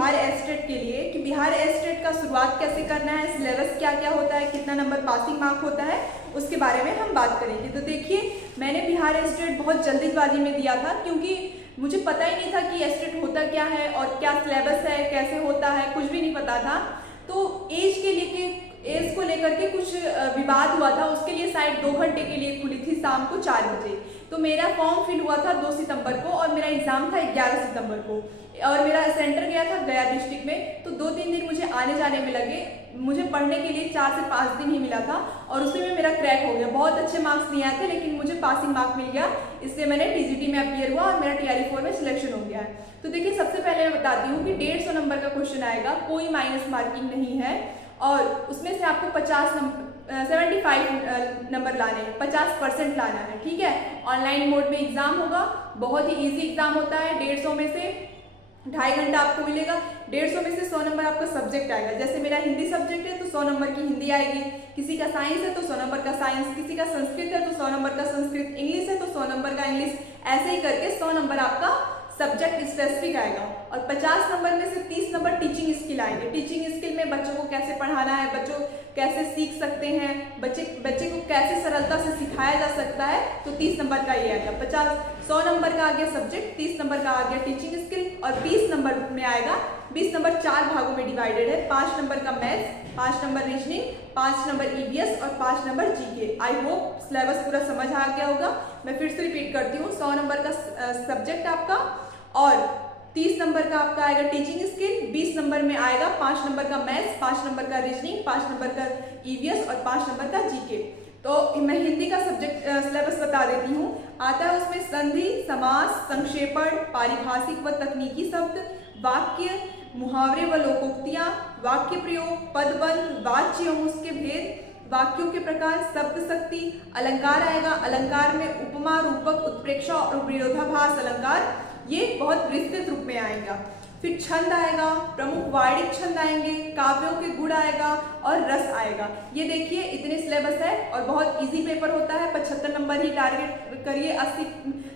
Bihar estate के लिए कि बिहार एस्टेट का शुरुआत कैसे करना है, सिलेबस क्या क्या होता है, कितना नंबर पासिंग मार्क होता है, उसके बारे में हम बात करेंगे। तो देखिए, मैंने बिहार एस्टेट बहुत जल्दीबाजी में दिया था क्योंकि मुझे पता ही नहीं था कि एस्टेट होता क्या है और क्या सिलेबस है, कैसे होता है, कुछ भी नहीं पता था। तो एज को लेकर के कुछ विवाद हुआ था, उसके लिए साइट 2 घंटे के लिए खुली थी शाम को 4 बजे। तो मेरा फॉर्म फिल हुआ था 2 सितंबर को और मेरा एग्जाम था 11 सितंबर को और मेरा सेंटर गया था गया डिस्ट्रिक्ट में। तो 2-3 दिन मुझे आने जाने में लगे, मुझे पढ़ने के लिए 4 से 5 दिन ही मिला था और उसमें में मेरा क्रैक हो गया। बहुत अच्छे मार्क्स नहीं आए थे लेकिन मुझे पासिंग मार्क मिल गया, इसलिए मैंने टीजीटी में अपीयर हुआ और मेरा TRE4 में सिलेक्शन हो गया है। तो देखिए, सबसे पहले मैं बताती हूँ कि 150 नंबर का क्वेश्चन आएगा, कोई माइनस मार्किंग नहीं है और उसमें से आपको 75 नंबर लाने हैं, 50% लाना है, ठीक है। ऑनलाइन मोड में एग्जाम होगा, बहुत ही इजी एग्जाम होता है। 150 में से 2.5 घंटा आपको मिलेगा। 150 में से 100 नंबर आपका सब्जेक्ट आएगा। जैसे मेरा हिंदी सब्जेक्ट है तो 100 नंबर की हिंदी आएगी, किसी का साइंस है तो 100 नंबर का साइंस, किसी का संस्कृत है तो 100 नंबर का संस्कृत, इंग्लिश है तो 100 नंबर का इंग्लिश, ऐसे ही करके 100 नंबर आपका सब्जेक्ट स्पेसिफिक आएगा। और 50 नंबर में से 30 नंबर टीचिंग स्किल आएंगे। टीचिंग स्किल में बच्चों को कैसे पढ़ाना है, बच्चों कैसे सीख सकते हैं, बच्चे को कैसे सरलता से सिखाया जा सकता है, तो 30 नंबर का ये आएगा। 100 नंबर का आ गया सब्जेक्ट, 30 नंबर का आ गया टीचिंग स्किल और 20 नंबर में आएगा। 20 नंबर 4 भागों में डिवाइडेड है, 5 नंबर का maths, 5 number reasoning, 5 number EVS और 5 number GK। I hope syllabus पूरा समझ आ गया होगा। मैं फिर से रिपीट करती हूँ, 100 नंबर का सब्जेक्ट आपका और 30 नंबर का आपका आएगा टीचिंग स्किल, 20 नंबर में आएगा 5 नंबर का मैथ्स, 5 नंबर का रीजनिंग, 5 नंबर का EVS और 5 नंबर का GK। तो मैं हिंदी का सब्जेक्ट सिलेबस बता देती हूँ। आता है उसमें संधि, समास, संक्षेपण, पारिभाषिक व तकनीकी शब्द, वाक्य, मुहावरे व लोकोक्तियाँ, वाक्य प्रयोग, पदबंध, वाच्य एवं उसके भेद, वाक्यों के प्रकार, शब्द शक्ति, अलंकार आएगा। अलंकार में उपमा, रूपक, उत्प्रेक्षा और विरोधाभास अलंकार, ये बहुत विस्तृत रूप में आएगा। फिर छंद आएगा, प्रमुख वाणिक छंद आएंगे, काव्यों के गुण आएगा और रस आएगा। ये देखिए, इतने सिलेबस है और बहुत इजी पेपर होता है। 75 नंबर ही टारगेट करिए, 80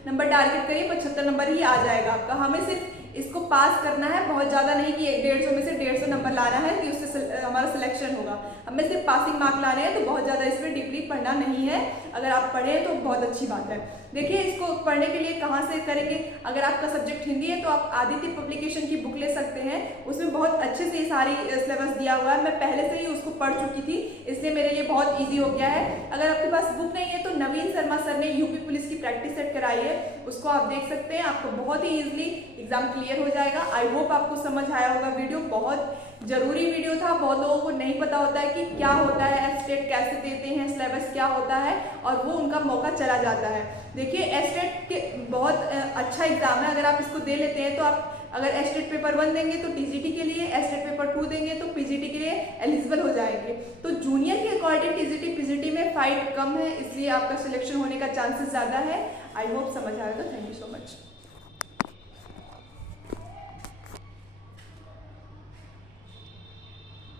नंबर टारगेट करिए, 75 नंबर ही आ जाएगा आपका। हमें सिर्फ इसको पास करना है, बहुत ज़्यादा नहीं कि 150 में से 150 नंबर लाना है कि उससे हमारा सिलेक्शन होगा। हमें सिर्फ पासिंग मार्क लाने हैं, तो बहुत ज़्यादा इसमें डीपली पढ़ना नहीं है। अगर आप पढ़ें तो बहुत अच्छी बात है। देखिए, इसको पढ़ने के लिए कहाँ से करेंगे? अगर आपका सब्जेक्ट हिंदी है तो आप आदित्य पब्लिकेशन की बुक ले सकते हैं, उसमें बहुत अच्छे से सारी सिलेबस दिया हुआ है। मैं पहले से ही उसको पढ़ चुकी थी, इसलिए मेरे लिए बहुत ईजी हो गया है। अगर आपके पास बुक नहीं है तो नवीन शर्मा सर ने यूपी पुलिस की प्रैक्टिस सेट कराई है, उसको आप देख सकते हैं। आपको बहुत ही ईजिली एग्जाम क्लियर हो जाएगा। आई होप आपको समझ आया होगा। वीडियो बहुत जरूरी वीडियो था, बहुत लोगों को नहीं पता होता है कि क्या होता है, एस्टेट कैसे देते हैं, सिलेबस क्या होता है और वो उनका मौका चला जाता है। देखिए, एस्टेट के बहुत अच्छा एग्जाम है। अगर आप इसको दे लेते हैं तो आप अगर एस्टेट पेपर 1 देंगे तो TGT के लिए, एस्टेट पेपर 2 देंगे तो PGT के लिए एलिजिबल हो जाएंगे। तो जूनियर के अकॉर्डिंग TGT PGT में फाइट कम है, इसलिए आपका सिलेक्शन होने का चांसेस ज़्यादा है। आई होप समझ आएगा। Thank you so much.